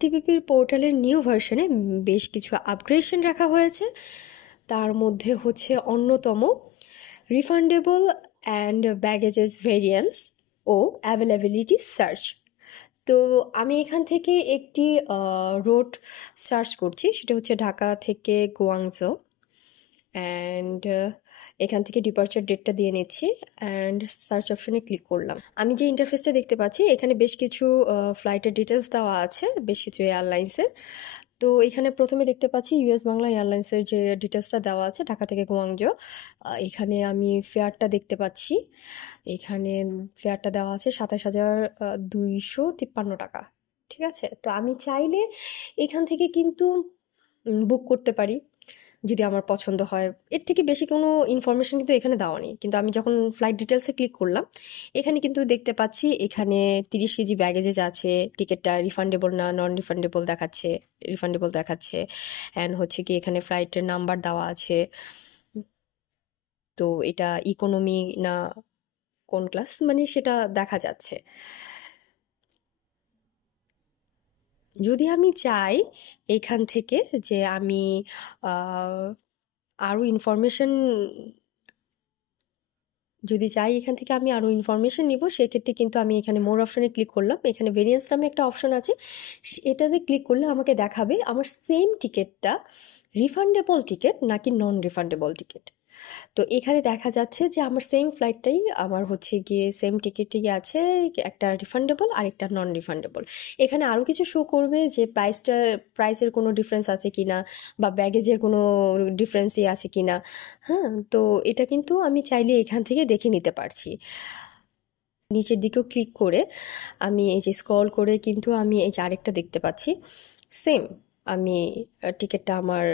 টিপিপির পোর্টালের নিউ ভার্সনে বেশ কিছু আপগ্রেডেশন রাখা হয়েছে। তার মধ্যে হচ্ছে অন্যতম রিফান্ডেবল অ্যান্ড ব্যাগেজেস ভেরিয়েন্স ও অ্যাভেলেবিলিটি সার্চ। তো আমি এখান থেকে একটি রোড সার্চ করছি, সেটা হচ্ছে ঢাকা থেকে গুয়াংজো। অ্যান্ড এখান থেকে ডিপার্চার ডেটটা দিয়ে নিচ্ছি অ্যান্ড সার্চ অপশনে ক্লিক করলাম। আমি যে ইন্টারফেসটা দেখতে পাচ্ছি এখানে বেশ কিছু ফ্লাইটের ডিটেলস দেওয়া আছে, বেশ কিছু এয়ারলাইন্সের। তো এখানে প্রথমে দেখতে পাচ্ছি ইউএস বাংলা এয়ারলাইন্সের যে ডিটেলসটা দেওয়া আছে ঢাকা থেকে গুয়াংজো। এখানে আমি ফেয়ারটা দেখতে পাচ্ছি। এখানে ফেয়ারটা দেওয়া আছে ২৭,২৫৩ টাকা। ঠিক আছে, তো আমি চাইলে এখান থেকে কিন্তু বুক করতে পারি যদি আমার পছন্দ হয়। এর থেকে বেশি কোনো ইনফরমেশন কিন্তু এখানে দেওয়া নেই, কিন্তু আমি যখন ফ্লাইট ডিটেলসে ক্লিক করলাম এখানে কিন্তু দেখতে পাচ্ছি এখানে 30 কেজি ব্যাগেজেস আছে, টিকিটটা রিফান্ডেবল না নন রিফান্ডেবল দেখাচ্ছে, রিফান্ডেবল দেখাচ্ছে। অ্যান্ড হচ্ছে কি এখানে ফ্লাইটের নাম্বার দেওয়া আছে। তো এটা ইকোনমি না কোন ক্লাস মানে সেটা দেখা যাচ্ছে। যদি আমি চাই এখান থেকে যে আমি আরও ইনফরমেশন যদি চাই এখান থেকে আমি আরও ইনফরমেশন নিব, সেক্ষেত্রে কিন্তু আমি এখানে মোর অপশনে ক্লিক করলাম। এখানে ভেরিয়েন্স নামে একটা অপশন আছে, এটাতে ক্লিক করলে আমাকে দেখাবে আমার সেম টিকিটটা রিফান্ডেবল টিকিট নাকি নন রিফান্ডেবল টিকিট। তো এখানে দেখা যাচ্ছে যে আমার সেম ফ্লাইটটাই আমার হচ্ছে গিয়ে সেম টিকিটই আছে, একটা রিফান্ডেবল আর একটা নন রিফান্ডেবল। এখানে আরও কিছু শো করবে যে প্রাইসের কোনো ডিফারেন্স আছে কিনা বা ব্যাগেজের কোনো ডিফারেন্সই আছে কিনা। হ্যাঁ, তো এটা কিন্তু আমি চাইলে এখান থেকে দেখে নিতে পারছি। নিচের দিকেও ক্লিক করে আমি এই যে স্ক্রল করে কিন্তু আমি এই যে আরেকটা দেখতে পাচ্ছি সেম। আমি টিকিটটা আমার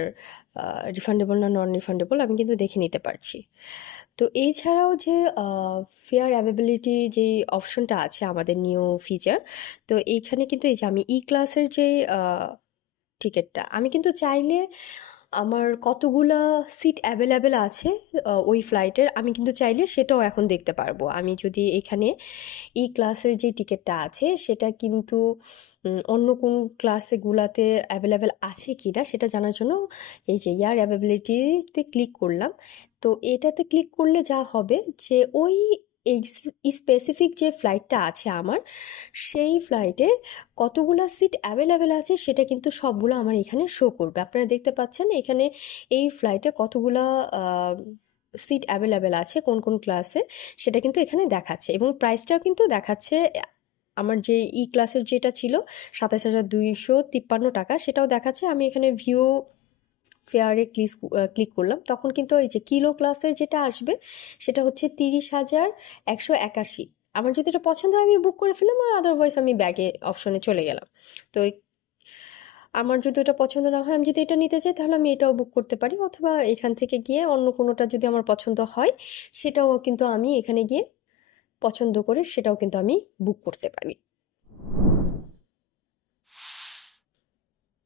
রিফান্ডেবল না নন রিফান্ডেবল আমি কিন্তু দেখে নিতে পারছি। তো এছাড়াও যে ফেয়ার অ্যাভেলেবিলিটি যেই অপশনটা আছে আমাদের নিউ ফিচার, তো এইখানে কিন্তু এই যে আমি ই ক্লাসের যে টিকিটটা আমি কিন্তু চাইলে আমার কতগুলা সিট অ্যাভেলেবেল আছে ওই ফ্লাইটের আমি কিন্তু চাইলে সেটাও এখন দেখতে পারবো। আমি যদি এখানে ই ক্লাসের যে টিকিটটা আছে সেটা কিন্তু অন্য কোন ক্লাসেগুলাতে অ্যাভেলেবেল আছে কি না সেটা জানার জন্য এই যে ইয়ার অ্যাভেলেবিলিটিতে ক্লিক করলাম। তো এটাতে ক্লিক করলে যা হবে যে ওই এই স্পেসিফিক যে ফ্লাইটটা আছে আমার সেই ফ্লাইটে কতগুলা সিট অ্যাভেলেবেল আছে সেটা কিন্তু সবগুলো আমার এখানে শো করবে। আপনারা দেখতে পাচ্ছেন এখানে এই ফ্লাইটে কতগুলা সিট অ্যাভেলেবেল আছে কোন কোন ক্লাসে সেটা কিন্তু এখানে দেখাচ্ছে এবং প্রাইসটাও কিন্তু দেখাচ্ছে। আমার যে ই ক্লাসের যেটা ছিল ২৭,২৫৩ টাকা সেটাও দেখাচ্ছে। আমি এখানে ভিউ ফেয়ারে ক্লিক করলাম তখন কিন্তু এই যে কিলো ক্লাসের যেটা আসবে সেটা হচ্ছে ৩০,১৮১। আমার যদি এটা পছন্দ হয় আমি বুক করে ফেললাম, আর আদারওয়াইজ আমি ব্যাগে অপশনে চলে গেলাম। তো আমার যদি ওটা পছন্দ না হয় আমি যদি এটা নিতে চাই তাহলে আমি এটাও বুক করতে পারি, অথবা এখান থেকে গিয়ে অন্য কোনোটা যদি আমার পছন্দ হয় সেটাও কিন্তু আমি এখানে গিয়ে পছন্দ করে সেটাও কিন্তু আমি বুক করতে পারি।